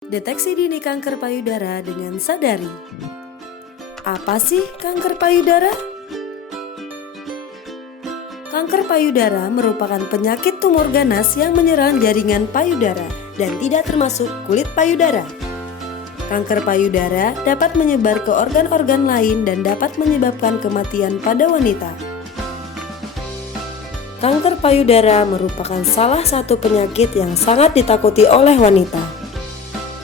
Deteksi dini kanker payudara dengan sadari. Apa sih kanker payudara? Kanker payudara merupakan penyakit tumor ganas yang menyerang jaringan payudara dan tidak termasuk kulit payudara. Kanker payudara dapat menyebar ke organ-organ lain dan dapat menyebabkan kematian pada wanita. Kanker payudara merupakan salah satu penyakit yang sangat ditakuti oleh wanita.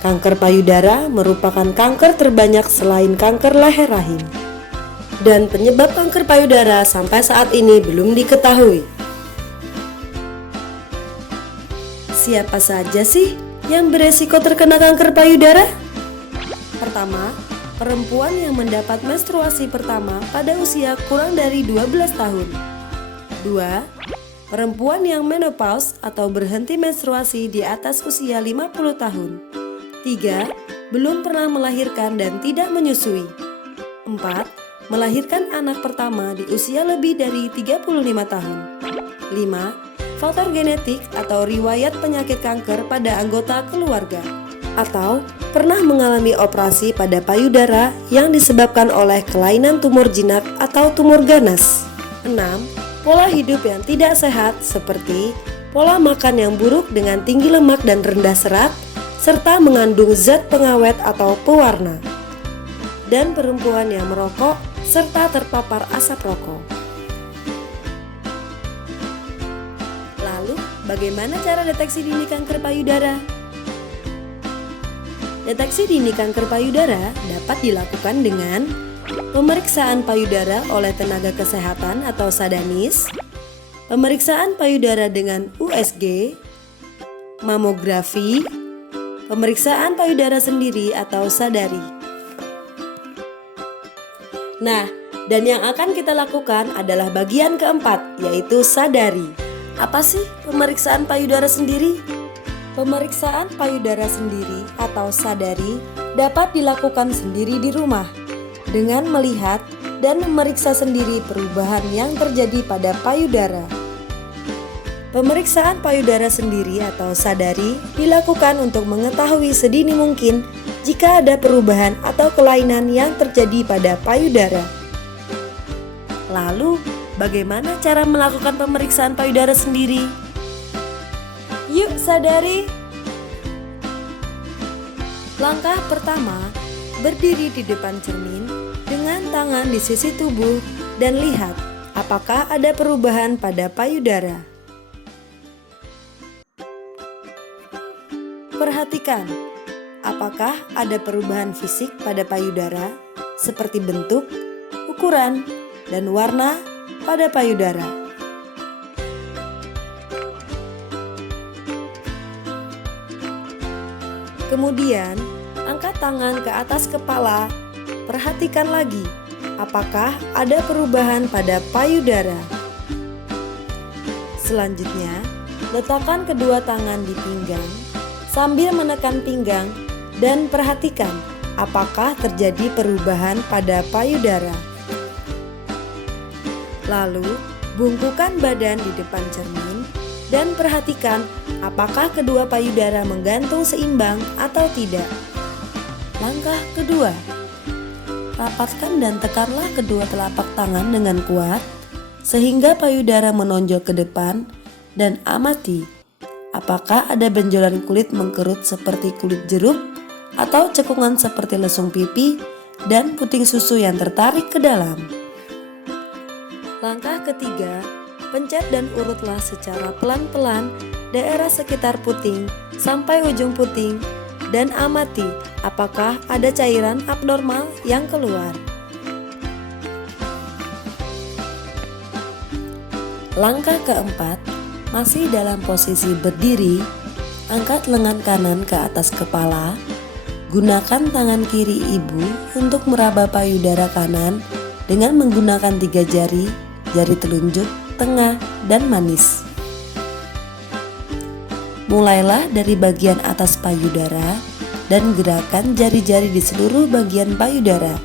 Kanker payudara merupakan kanker terbanyak selain kanker leher rahim. Dan penyebab kanker payudara sampai saat ini belum diketahui. Siapa saja sih yang beresiko terkena kanker payudara? Pertama, perempuan yang mendapat menstruasi pertama pada usia kurang dari 12 tahun. 2. Perempuan yang menopause atau berhenti menstruasi di atas usia 50 tahun. 3. Belum pernah melahirkan dan tidak menyusui. 4. Melahirkan anak pertama di usia lebih dari 35 tahun. 5. Faktor genetik atau riwayat penyakit kanker pada anggota keluarga. Atau pernah mengalami operasi pada payudara yang disebabkan oleh kelainan tumor jinak atau tumor ganas. 6. Pola hidup yang tidak sehat seperti pola makan yang buruk dengan tinggi lemak dan rendah serat, serta mengandung zat pengawet atau pewarna. Dan perempuan yang merokok serta terpapar asap rokok. Lalu, bagaimana cara deteksi dini kanker payudara? Deteksi dini kanker payudara dapat dilakukan dengan pemeriksaan payudara oleh tenaga kesehatan atau sadanis, pemeriksaan payudara dengan USG, mamografi, pemeriksaan payudara sendiri atau sadari. Nah, dan yang akan kita lakukan adalah bagian keempat, yaitu sadari. Apa sih pemeriksaan payudara sendiri? Pemeriksaan payudara sendiri atau sadari dapat dilakukan sendiri di rumah dengan melihat dan memeriksa sendiri perubahan yang terjadi pada payudara. Pemeriksaan payudara sendiri atau sadari dilakukan untuk mengetahui sedini mungkin jika ada perubahan atau kelainan yang terjadi pada payudara. Lalu, bagaimana cara melakukan pemeriksaan payudara sendiri? Yuk sadari! Langkah pertama, berdiri di depan cermin dengan tangan di sisi tubuh dan lihat apakah ada perubahan pada payudara. Perhatikan, apakah ada perubahan fisik pada payudara seperti bentuk, ukuran, dan warna pada payudara. Kemudian, angkat tangan ke atas kepala. Perhatikan lagi, apakah ada perubahan pada payudara. Selanjutnya, letakkan kedua tangan di pinggang sambil menekan pinggang dan perhatikan apakah terjadi perubahan pada payudara. Lalu, bungkukan badan di depan cermin dan perhatikan apakah kedua payudara menggantung seimbang atau tidak. Langkah kedua, rapatkan dan tekanlah kedua telapak tangan dengan kuat sehingga payudara menonjol ke depan dan amati apakah ada benjolan kulit mengkerut seperti kulit jeruk atau cekungan seperti lesung pipi dan puting susu yang tertarik ke dalam. Langkah ketiga, pencet dan urutlah secara pelan-pelan daerah sekitar puting sampai ujung puting dan amati apakah ada cairan abnormal yang keluar. Langkah keempat, masih dalam posisi berdiri, angkat lengan kanan ke atas kepala. Gunakan tangan kiri ibu untuk meraba payudara kanan dengan menggunakan 3 jari, jari telunjuk, tengah, dan manis. Mulailah dari bagian atas payudara dan gerakan jari-jari di seluruh bagian payudara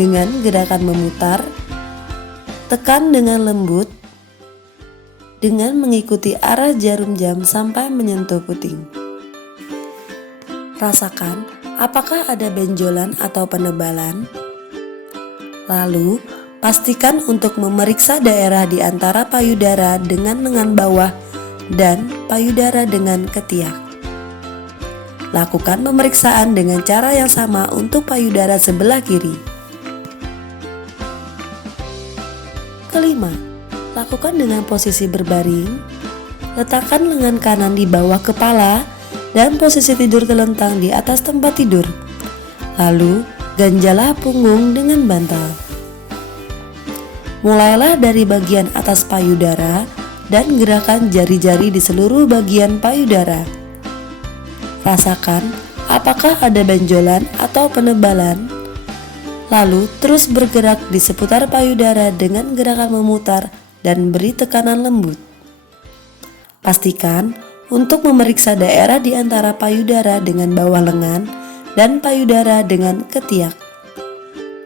dengan gerakan memutar, tekan dengan lembut, dengan mengikuti arah jarum jam sampai menyentuh puting. Rasakan apakah ada benjolan atau penebalan. Lalu, pastikan untuk memeriksa daerah di antara payudara dengan lengan bawah dan payudara dengan ketiak. Lakukan pemeriksaan dengan cara yang sama untuk payudara sebelah kiri. Kelima, lakukan dengan posisi berbaring. Letakkan lengan kanan di bawah kepala dan posisi tidur telentang di atas tempat tidur. Lalu, ganjalah punggung dengan bantal. Mulailah dari bagian atas payudara dan gerakan jari-jari di seluruh bagian payudara. Rasakan apakah ada benjolan atau penebalan. Lalu, terus bergerak di seputar payudara dengan gerakan memutar dan beri tekanan lembut. Pastikan untuk memeriksa daerah di antara payudara dengan bawah lengan dan payudara dengan ketiak.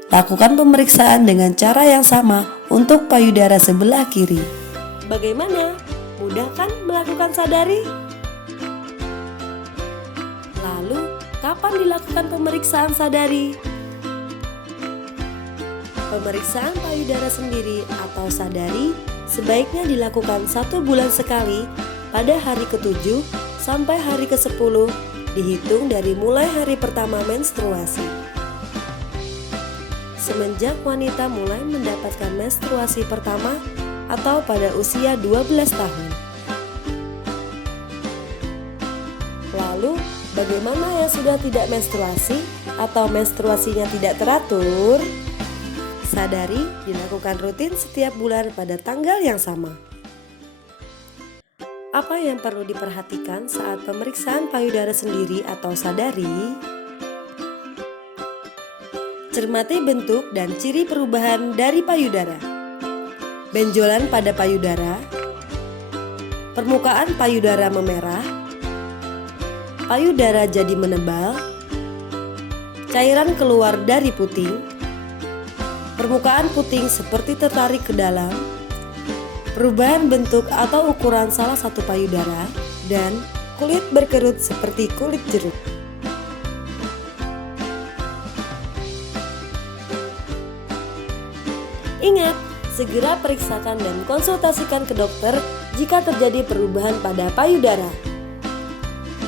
Lakukan pemeriksaan dengan cara yang sama untuk payudara sebelah kiri. Bagaimana? Mudah kan melakukan sadari? Lalu, kapan dilakukan pemeriksaan sadari? Pemeriksaan payudara sendiri atau sadari sebaiknya dilakukan 1 bulan sekali pada hari ke-7 sampai hari ke-10 dihitung dari mulai hari pertama menstruasi. Semenjak wanita mulai mendapatkan menstruasi pertama atau pada usia 12 tahun. Lalu, bagaimana yang sudah tidak menstruasi atau menstruasinya tidak teratur? Sadari dilakukan rutin setiap bulan pada tanggal yang sama. Apa yang perlu diperhatikan saat pemeriksaan payudara sendiri atau sadari? Cermati bentuk dan ciri perubahan dari payudara. Benjolan pada payudara, permukaan payudara memerah, payudara jadi menebal, cairan keluar dari puting, permukaan puting seperti tertarik ke dalam, perubahan bentuk atau ukuran salah satu payudara, dan kulit berkerut seperti kulit jeruk. Ingat, segera periksakan dan konsultasikan ke dokter jika terjadi perubahan pada payudara.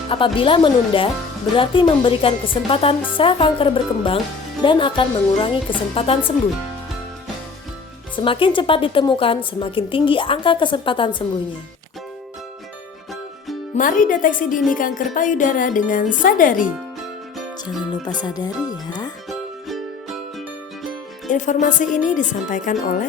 Apabila menunda, berarti memberikan kesempatan sel kanker berkembang dan akan mengurangi kesempatan sembuh. Semakin cepat ditemukan, semakin tinggi angka kesempatan sembuhnya. Mari deteksi dini kanker payudara dengan sadari. Jangan lupa sadari ya. Informasi ini disampaikan oleh